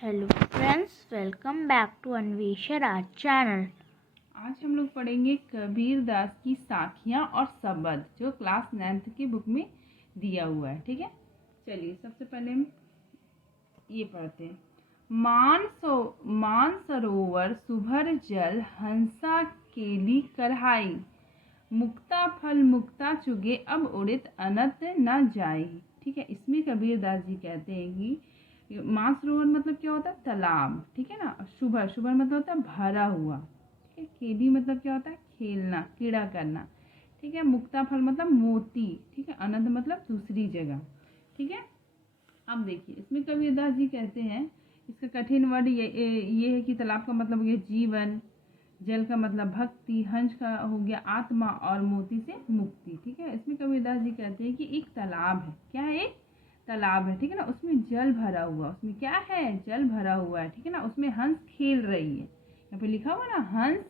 Hello friends, welcome back to Anvesha Raj channel. आज हम लोग पढ़ेंगे कबीर दास की साखियाँ और शब्द जो क्लास 9th की बुक में दिया हुआ है। ठीक है, चलिए सबसे पहले हम ये पढ़ते हैं। मान सरोवर सुभर जल, हंसा केली कढ़ाई, मुक्ता फल मुक्ता चुगे, अब उड़ित अनंत न जाई। ठीक है, इसमें कबीर दास जी कहते हैं कि मानसरोवर मतलब क्या होता है? तालाब। ठीक है ना। शुभर शुभर मतलब होता है भरा हुआ। ठीक है, केली मतलब क्या होता है? खेलना, कीड़ा करना। ठीक है, मुक्ता फल मतलब मोती। ठीक है, अनंत मतलब दूसरी जगह। ठीक है, अब देखिए इसमें कबीरदास जी कहते हैं, इसका कठिन वर्ड ये है कि तालाब का मतलब हो गया जीवन, जल का मतलब भक्ति, हंस का हो गया आत्मा और मोती से मुक्ति। ठीक है, इसमें कबीरदास जी कहते हैं कि एक तालाब है। क्या है? एक तालाब है। ठीक है ना, उसमें जल भरा हुआ, उसमें क्या है? जल भरा हुआ है। ठीक है ना, उसमें हंस खेल रही है। यहाँ पे लिखा हुआ ना, हंस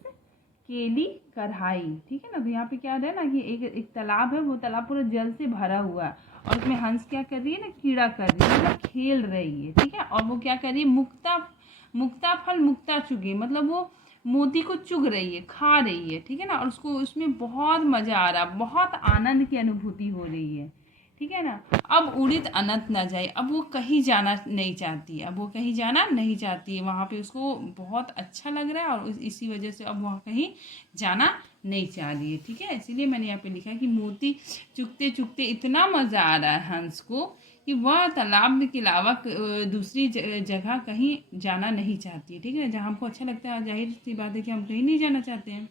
केली कढ़ाई। ठीक है ना, तो यहाँ पे क्या है ना कि एक तालाब है, वो तालाब पूरा जल से भरा हुआ है और उसमें हंस क्या कर रही है ना, कीड़ा कर रही है, मतलब खेल रही है। ठीक है, और वो क्या कर रही है? मुक्ता मुक्ता फल मुक्ता चुगे, मतलब वो मोती को चुग रही है, खा रही है। ठीक है ना, और उसको उसमें बहुत मजा आ रहा है, बहुत आनंद की अनुभूति हो रही है। ठीक है ना। अब उड़ित अनंत न जाए, अब वो कहीं जाना नहीं चाहती, अब वो कहीं जाना नहीं चाहती है। वहाँ पे उसको बहुत अच्छा लग रहा है और इसी वजह से अब वहाँ कहीं जाना नहीं चाह रही है। ठीक है, इसीलिए मैंने यहाँ पे लिखा है कि मोती चुगते चुगते इतना मज़ा आ रहा है हंस को कि वह तालाब के अलावा दूसरी जगह कहीं जाना नहीं चाहती है। ठीक है, जहाँ हमको अच्छा लगता है, जाहिर सी बात है कि हम कहीं नहीं जाना चाहते हैं।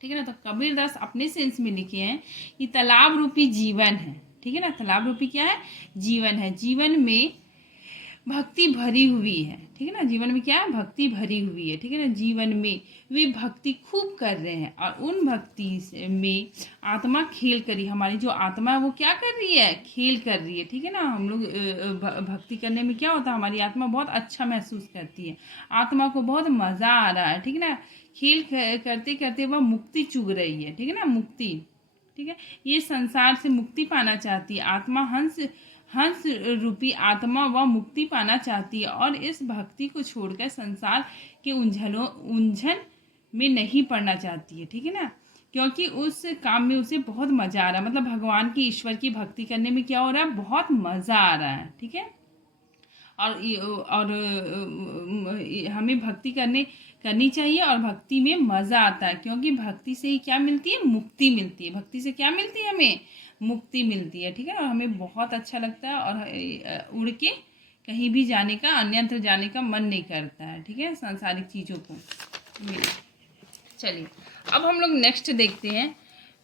ठीक है ना, तो कबीरदास अपने सेंस में लिखे हैं कि तालाब रूपी जीवन है। ठीक है ना, तालाब रूपी क्या है? जीवन है। जीवन में भक्ति भरी हुई है। ठीक है ना, जीवन में क्या है? भक्ति भरी हुई है। ठीक है ना, जीवन में वे भक्ति खूब कर रहे हैं और उन भक्ति में आत्मा खेल करी, हमारी जो आत्मा है वो क्या कर रही है? खेल कर रही है। ठीक है ना, हम लोग भक्ति करने में क्या होता है? हमारी आत्मा बहुत अच्छा महसूस करती है, आत्मा को बहुत मज़ा आ रहा है। ठीक है ना, खेल करते करते वह मुक्ति चुग रही है। ठीक है ना, मुक्ति। ठीक है, ये संसार से मुक्ति पाना चाहती है आत्मा, हंस हंस रूपी आत्मा वह मुक्ति पाना चाहती है और इस भक्ति को छोड़कर संसार के उलझन में नहीं पड़ना चाहती है। ठीक है ना, क्योंकि उस काम में उसे बहुत मज़ा आ रहा है, मतलब भगवान की, ईश्वर की भक्ति करने में क्या हो रहा है? बहुत मज़ा आ रहा है। ठीक है, और हमें भक्ति करनी चाहिए और भक्ति में मज़ा आता है, क्योंकि भक्ति से ही क्या मिलती है? मुक्ति मिलती है। भक्ति से क्या मिलती है? हमें मुक्ति मिलती है। ठीक है, और हमें बहुत अच्छा लगता है और उड़ के कहीं भी जाने का, अन्यत्र जाने का मन नहीं करता है। ठीक है, सांसारिक चीज़ों को। चलिए अब हम लोग नेक्स्ट देखते हैं।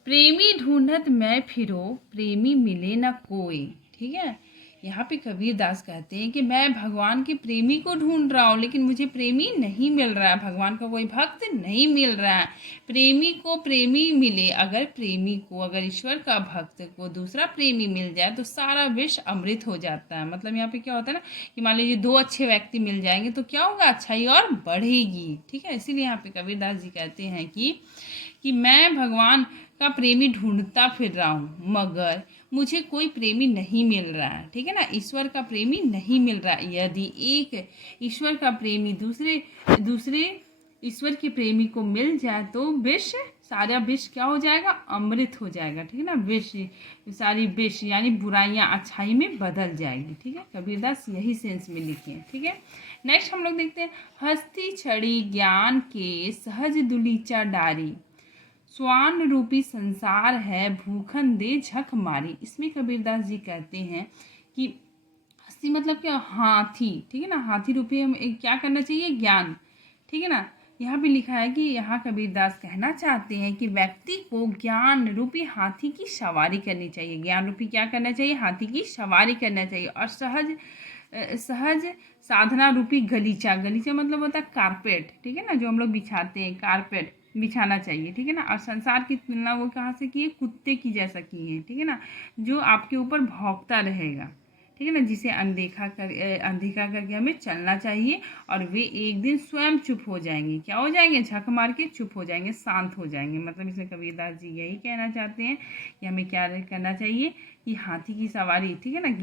प्रेमी ढूंढत मैं फिरो, प्रेमी मिले ना कोई। ठीक है, यहाँ पे कबीर दास कहते हैं कि मैं भगवान के प्रेमी को ढूंढ रहा हूँ, लेकिन मुझे प्रेमी नहीं मिल रहा है, भगवान का कोई भक्त नहीं मिल रहा है। प्रेमी को प्रेमी मिले, अगर ईश्वर का भक्त को दूसरा प्रेमी मिल जाए तो सारा विश्व अमृत हो जाता है। मतलब यहाँ पे क्या होता है ना कि मान लीजिए दो अच्छे व्यक्ति मिल जाएंगे तो क्या होगा? अच्छाई और बढ़ेगी। ठीक है, इसीलिए यहाँ पे कबीर दास जी कहते हैं कि मैं भगवान का प्रेमी ढूंढता फिर रहा हूँ, मगर मुझे कोई प्रेमी नहीं मिल रहा है। ठीक है ना, ईश्वर का प्रेमी नहीं मिल रहा। यदि एक ईश्वर का प्रेमी दूसरे दूसरे ईश्वर के प्रेमी को मिल जाए तो सारा विश्व क्या हो जाएगा? अमृत हो जाएगा। ठीक है ना, सारी विश्व यानी बुराइयां अच्छाई में बदल जाएगी। ठीक है, कबीरदास यही सेंस में लिखे हैं। ठीक है, नेक्स्ट हम लोग देखते हैं। हस्ती छड़ी ज्ञान के, सहज दुलीचा डारी, स्वान रूपी संसार है, भूखन दे झक मारी। इसमें कबीरदास जी कहते हैं कि हस्ती मतलब क्या? हाथी। ठीक है ना, हाथी रूपी हम क्या करना चाहिए? ज्ञान। ठीक है ना, यहाँ पे लिखा है कि यहाँ कबीरदास कहना चाहते हैं कि व्यक्ति को ज्ञान रूपी हाथी की सवारी करनी चाहिए। ज्ञान रूपी क्या करना चाहिए? हाथी की सवारी करना चाहिए। और सहज साधना रूपी गलीचा, गलीचा मतलब होता है कारपेट। ठीक है ना, जो हम लोग बिछाते हैं, कारपेट बिछाना चाहिए। ठीक है ना, और संसार की तुलना वो कहाँ से की है? कुत्ते की जैसा की है। ठीक है ना, जो आपके ऊपर भौंकता रहेगा। ठीक है ना, जिसे अनदेखा करके हमें चलना चाहिए और वे एक दिन स्वयं चुप हो जाएंगे। क्या हो जाएंगे? झक मार के चुप हो जाएंगे, शांत हो जाएंगे। मतलब इसमें कबीरदास जी यही कहना चाहते हैं कि हमें क्या करना चाहिए कि हाथी की सवारी, ठीक है ना,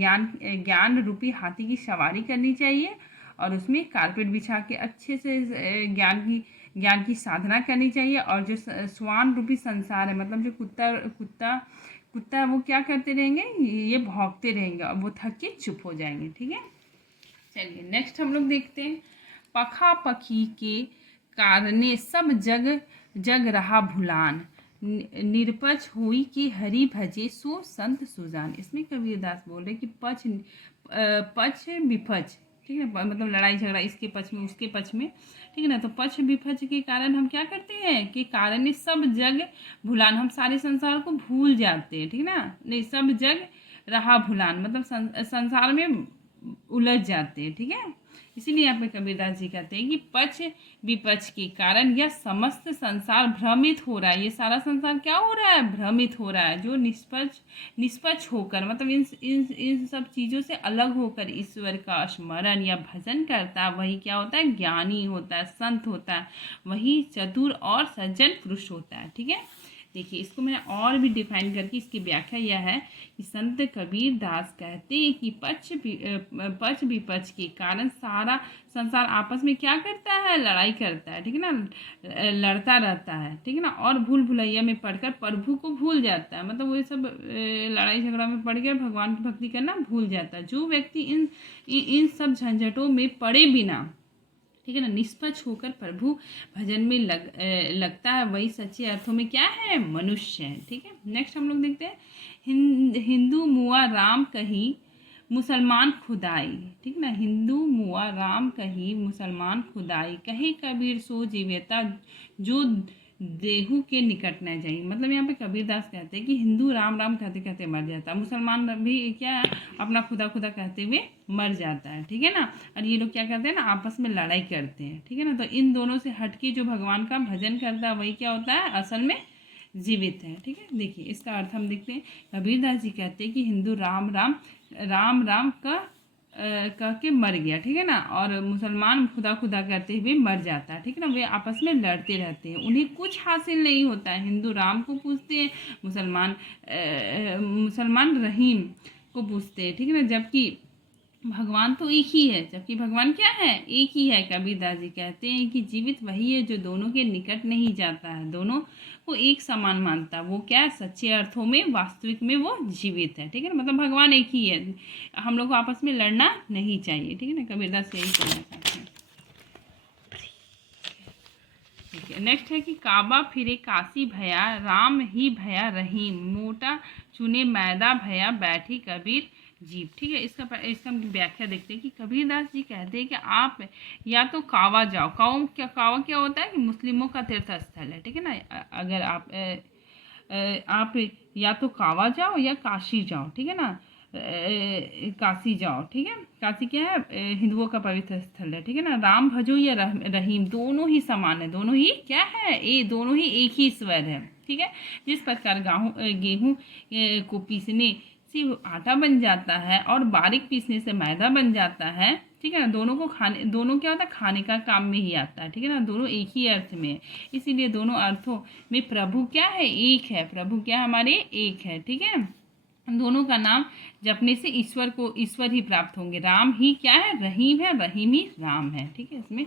ज्ञान रूपी हाथी की सवारी करनी चाहिए और उसमें कारपेट बिछा के अच्छे से ज्ञान की साधना करनी चाहिए। और जो स्वान रूपी संसार है, मतलब जो कुत्ता है, वो क्या करते रहेंगे, ये भौंकते रहेंगे और वो थक के चुप हो जाएंगे। ठीक है, चलिए नेक्स्ट हम लोग देखते हैं। पखा पखी के कारणे सब जग जग रहा भुलान, निरपक्ष हुई कि हरि भजे सो संत सुजान। इसमें कबीरदास बोल रहे कि पक्ष विपक्ष, ठीक है, मतलब लड़ाई झगड़ा इसके पक्ष में उसके पक्ष में, ठीक है ना। तो पक्ष विपक्ष के कारण हम क्या करते हैं कि कारण सब जग भुलान, हम सारे संसार को भूल जाते हैं। ठीक है ना, नहीं सब जग रहा भुलान, मतलब संसार में उलझ जाते हैं। ठीक है, इसीलिए यहाँ पे कबीरदास जी कहते हैं कि पक्ष विपक्ष के कारण यह समस्त संसार भ्रमित हो रहा है। ये सारा संसार क्या हो रहा है, भ्रमित हो रहा है। जो निष्पक्ष होकर, मतलब इन सब चीज़ों से अलग होकर ईश्वर का स्मरण या भजन करता है, वही क्या होता है, ज्ञानी होता है, संत होता है, वही चतुर और सज्जन पुरुष होता है। ठीक है, देखिए इसको मैंने और भी डिफाइन करके इसकी व्याख्या यह है कि संत कबीर दास कहते हैं कि पक्ष विपक्ष के कारण सारा संसार आपस में क्या करता है, लड़ाई करता है। ठीक है ना, लड़ता रहता है। ठीक है ना, और भूल भुलैया में पढ़कर प्रभु को भूल जाता है, मतलब वो सब लड़ाई झगड़ा में पड़ कर भगवान की भक्ति करना भूल जाता है। जो व्यक्ति इन सब झंझटों में पड़े बिना, ठीक है ना, निष्पक्ष होकर प्रभु भजन में लगता है, वही सच्चे अर्थों में क्या है, मनुष्य है। ठीक है, नेक्स्ट हम लोग देखते हैं। हिंदू मुआ राम कही मुसलमान खुदाई। ठीक ना, हिंदू मुआ राम कही मुसलमान खुदाई, कहे कबीर सो जीवेता जो देहू के निकट न जाई। मतलब यहाँ पे कबीरदास कहते हैं कि हिंदू राम राम कहते कहते मर जाता है, मुसलमान भी क्या है, अपना खुदा खुदा कहते हुए मर जाता है। ठीक है ना, और ये लोग क्या करते हैं ना, आपस में लड़ाई करते हैं। ठीक है ना, तो इन दोनों से हटके जो भगवान का भजन करता है वही क्या होता है, असल में जीवित है। ठीक है, देखिए इसका अर्थ हम देखते हैं। कबीरदास जी कहते हैं कि हिंदू राम राम का कह के मर गया। ठीक है ना, और मुसलमान खुदा खुदा करते हुए मर जाता है। ठीक है ना, वे आपस में लड़ते रहते हैं, उन्हें कुछ हासिल नहीं होता है। हिंदू राम को पूजते हैं, मुसलमान रहीम को पूजते हैं। ठीक है ना, जबकि भगवान तो एक ही है, जबकि भगवान क्या है, एक ही है। कबीरदास जी कहते हैं कि जीवित वही है जो दोनों के निकट नहीं जाता है, दोनों को एक समान मानता है। वो क्या है, सच्चे अर्थों में वास्तविक में वो जीवित है। ठीक है ना, मतलब भगवान एक ही है, हम लोग को आपस में लड़ना नहीं चाहिए। ठीक है ना, कबीरदास यही कहना चाहते हैं। ठीक है, नेक्स्ट है कि काबा फिरे काशी भया राम ही भया रहीम, मोटा चुने मैदा भया बैठी कबीर जीव। ठीक है, इसका हम व्याख्या देखते हैं कि कबीरदास जी कहते हैं कि आप या तो कावा जाओ। कावा क्या होता है कि मुस्लिमों का तीर्थ स्थल है। ठीक है ना, अगर आप या तो कावा जाओ या काशी जाओ। ठीक है ना, काशी जाओ। ठीक है, काशी क्या है, हिंदुओं का पवित्र स्थल है। ठीक है ना, राम भजो या रहीम, दोनों ही समान है, दोनों ही क्या है, ये दोनों ही एक ही ईश्वर है। ठीक है, जिस प्रकार गेहूँ को पीसने से आटा बन जाता है और बारीक पीसने से मैदा बन जाता है। ठीक है ना, दोनों क्या होता है, खाने का काम में ही आता है। ठीक है ना, दोनों एक ही अर्थ में है, इसीलिए दोनों अर्थों में प्रभु क्या है, एक है। प्रभु क्या हमारे एक है। ठीक है, दोनों का नाम जपने से ईश्वर ही प्राप्त होंगे। राम ही क्या है, रहीम है, रहीम ही राम है। ठीक है, इसमें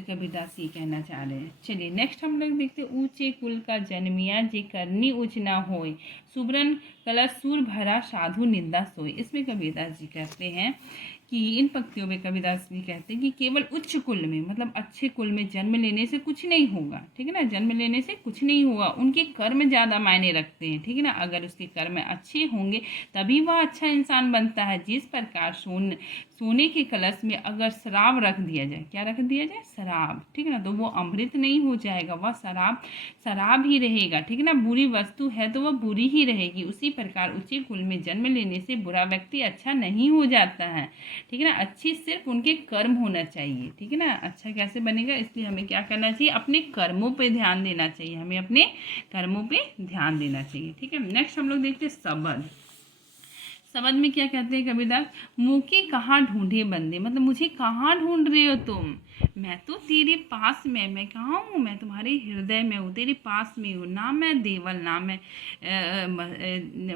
कबीरदास ये कहना चाह रहे हैं। चलिए नेक्स्ट हम लोग देखते हैं। ऊंचे कुल का जन्मिया जे करनी उच ना होय, सुब्रन कलश सूर भरा साधु निंदा सोय। इसमें कबीरदास जी कहते हैं कि इन पंक्तियों में कबीरदास जी कहते हैं कि केवल उच्च कुल में, मतलब अच्छे कुल में जन्म लेने से कुछ नहीं होगा। ठीक है ना, जन्म लेने से कुछ नहीं होगा, उनके कर्म ज़्यादा मायने रखते हैं। ठीक है ना, अगर उसके कर्म अच्छे होंगे तभी वह अच्छा इंसान बनता है। जिस प्रकार सोने के कलश में अगर शराब रख दिया जाए, क्या रख दिया जाए, शराब, ठीक है ना, तो वो अमृत नहीं हो जाएगा, वह शराब ही रहेगा। ठीक है ना, बुरी वस्तु है तो वह बुरी ही रहेगी। उसी प्रकार ऊंचे कुल में जन्म लेने से बुरा व्यक्ति अच्छा नहीं हो जाता है। ठीक है ना, अच्छी सिर्फ उनके कर्म होना चाहिए। ठीक है ना, अच्छा कैसे बनेगा, इसलिए हमें क्या करना चाहिए, अपने कर्मों पे ध्यान देना चाहिए, हमें अपने कर्मों पे ध्यान देना चाहिए। ठीक है, नेक्स्ट हम लोग देखते हैं शब्द। शब्द में क्या कहते हैं कबीरदास, मुके कहाँ ढूंढे बंदे, मतलब मुझे कहाँ ढूंढ रहे हो तुम, मैं तो तेरे पास में, मैं कहाँ हूँ, मैं तुम्हारे हृदय में हूँ, तेरे पास में हूँ। ना मैं देवल, ना मैं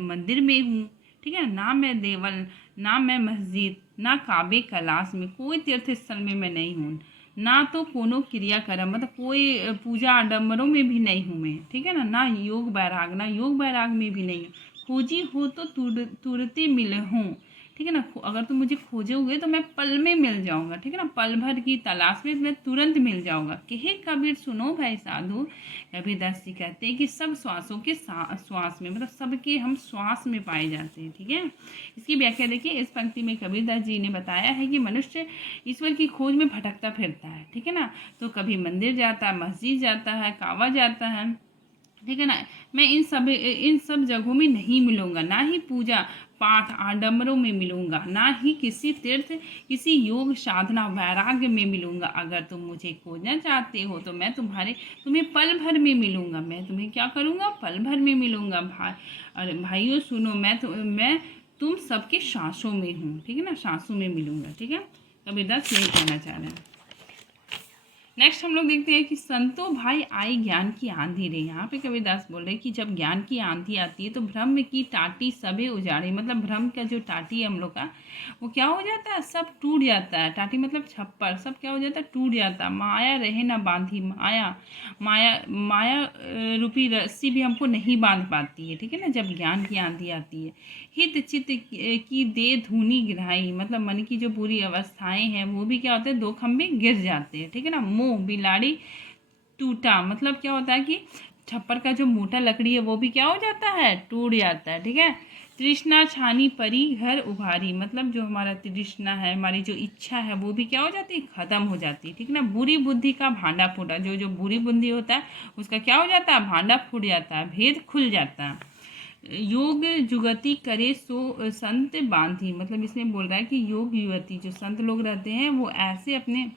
मंदिर में हूँ। ठीक है, ना मैं देवल, ना मैं मस्जिद, ना काबे कैलाश में, कोई तीर्थ स्थल में मैं नहीं हूँ, ना तो कोनो क्रियाक्रम मतलब कोई पूजा आडम्बरों में भी नहीं हूँ मैं, ठीक है ना, ना योग वैराग, ना योग वैराग में भी नहीं हूँ, खोजी हो तो तुरते मिले हूँ, ठीक है ना, अगर तुम मुझे खोजोगे तो मैं पल में मिल जाऊंगा, ठीक है ना, पल भर की तलाश में मैं तुरंत मिल जाऊंगा। कहे कबीर सुनो भाई साधु, कबीरदास जी कहते हैं कि सब श्वासों के श्वास में, मतलब सबके हम श्वास में पाए जाते हैं, ठीक है। इसकी व्याख्या देखिए, इस पंक्ति में कबीरदास जी ने बताया है कि मनुष्य ईश्वर की खोज में भटकता फिरता है, ठीक है ना, तो कभी मंदिर जाता है, मस्जिद जाता है, कावा जाता है, ठीक है ना, मैं इन सब जगहों में नहीं मिलूंगा, ना ही पूजा पाठ आडंबरों में मिलूंगा, ना ही किसी तीर्थ किसी योग साधना वैराग्य में मिलूंगा। अगर तुम मुझे खोजना चाहते हो तो मैं तुम्हें पल भर में मिलूंगा, मैं तुम्हें क्या करूंगा, पल भर में मिलूंगा। अरे भाइयों सुनो, मैं तुम सबके सांसों में हूँ, ठीक है ना, सांसों में मिलूंगा, ठीक है। कबीरदास यही कहना चाह रहे हैं। नेक्स्ट हम लोग देखते हैं कि संतो भाई आई ज्ञान की आंधी रे। यहाँ पे कबीरदास बोल रहे हैं कि जब ज्ञान की आंधी आती है तो भ्रम की टाटी सबे उजाड़े, मतलब भ्रम का जो टाटी है हम लोग का, वो क्या हो जाता है, सब टूट जाता है। टाटी मतलब छप्पर, सब क्या हो जाता है, टूट जाता है। माया रहे ना बांधी, माया माया माया रूपी रस्सी भी हमको नहीं बांध पाती है, ठीक है ना, जब ज्ञान की आंधी आती है। हित चित्त की दे धुनी गिराई, मतलब मन की जो बुरी अवस्थाएं हैं वो भी क्या होते हैं, दो खंभे गिर जाते हैं, ठीक है ना। मोह बिलाड़ी टूटा, मतलब क्या होता है कि छप्पर का जो मोटा लकड़ी है वो भी क्या हो जाता है, टूट जाता है, ठीक है। तृष्णा छानी परी घर उभारी, मतलब जो हमारा तृष्णा है, हमारी जो इच्छा है वो भी क्या हो जाती है, खत्म हो जाती है, ठीक है ना। बुरी बुद्धि का भांडा फूटा, जो बुरी बुद्धि होता है उसका क्या हो जाता है, भांडा फूट जाता है, भेद खुल जाता है। योग युगति करे सो संत बांधी, मतलब इसमें बोल रहा है कि योग युवती जो संत लोग रहते हैं वो ऐसे अपने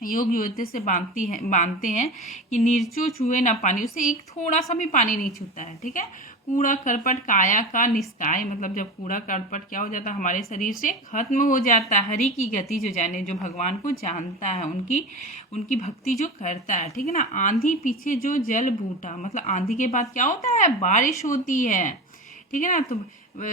योग युवती से बांधते हैं कि नीरचो छुए ना पानी, उससे एक थोड़ा सा भी पानी नहीं छूता है, ठीक है। कूड़ा करपट काया का निष्काय, मतलब जब कूड़ा करपट क्या हो जाता है, हमारे शरीर से खत्म हो जाता है। हरि की गति जो जाने, जो भगवान को जानता है, उनकी भक्ति जो करता है, ठीक है ना। आंधी पीछे जो जल बूटा, मतलब आंधी के बाद क्या होता है, बारिश होती है, ठीक है ना।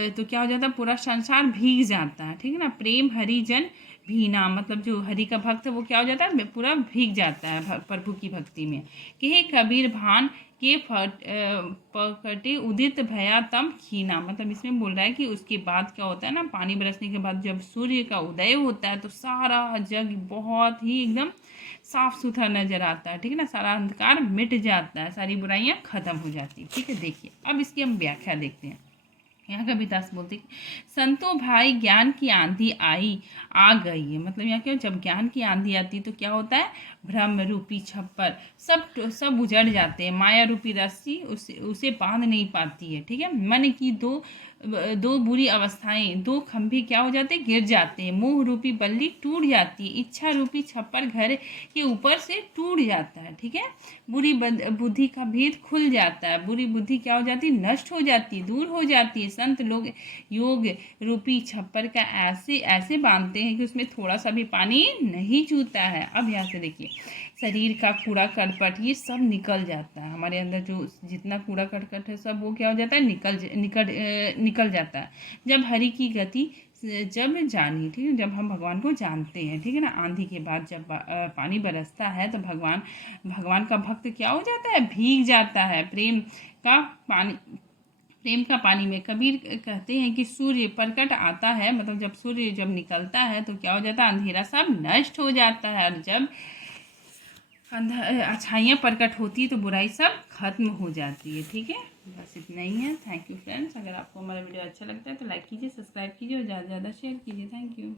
तो क्या हो जाता है, पूरा संसार भीग जाता है, ठीक है ना। प्रेम हरिजन भीना, मतलब जो हरि का भक्त है वो क्या हो जाता है, पूरा भीग जाता है प्रभु की भक्ति में। कहे कबीर भान के पकटे उदित भया तम खीना, मतलब इसमें बोल रहा है कि उसके बाद क्या होता है ना, पानी बरसने के बाद जब सूर्य का उदय होता है तो सारा जग बहुत ही एकदम साफ सुथरा नजर आता है, ठीक है ना, सारा अंधकार मिट जाता है, सारी बुराइयां खत्म हो जाती है, ठीक है। देखिए अब इसकी हम व्याख्या देखते हैं। यहाँ कबीरदास बोलते कि संतो भाई ज्ञान की आंधी आ गई है, मतलब यहाँ क्या, जब ज्ञान की आंधी आती है तो क्या होता है, भ्रम रूपी छप्पर सब उजड़ जाते हैं, माया रूपी रस्सी उसे बांध नहीं पाती है, ठीक है। मन की दो बुरी अवस्थाएं, दो खंभे क्या हो जाते हैं, गिर जाते हैं। मोह रूपी बल्ली टूट जाती है, इच्छा रूपी छप्पर घर के ऊपर से टूट जाता है, ठीक है। बुरी बुद्धि का भेद खुल जाता है, बुरी बुद्धि क्या हो जाती है, नष्ट हो जाती है, दूर हो जाती है। संत लोग योग रूपी छप्पर का ऐसे बांधते हैं कि उसमें थोड़ा सा भी पानी नहीं छूता है। अब यहाँ से देखिए, शरीर का कूड़ा करपट ये सब निकल जाता है, हमारे अंदर जो जितना कूड़ा करकट है सब वो क्या हो जाता है, निकल जाता है जब हरि की गति जब जानी, ठीक है, जब हम भगवान को जानते हैं, ठीक है ना। आंधी के बाद जब पानी बरसता है तो भगवान का भक्त क्या हो जाता है, भीग जाता है। प्रेम का पानी में कबीर कहते हैं कि सूर्य प्रकट आता है, मतलब जब सूर्य जब निकलता है तो क्या हो जाता है, अंधेरा सब नष्ट हो जाता है, और जब अच्छाइयाँ प्रकट होती है तो बुराई सब खत्म हो जाती है, ठीक है। बस इतना ही है। थैंक यू फ्रेंड्स, अगर आपको हमारा वीडियो अच्छा लगता है तो लाइक कीजिए, सब्सक्राइब कीजिए और ज़्यादा से ज़्यादा शेयर कीजिए। Thank you.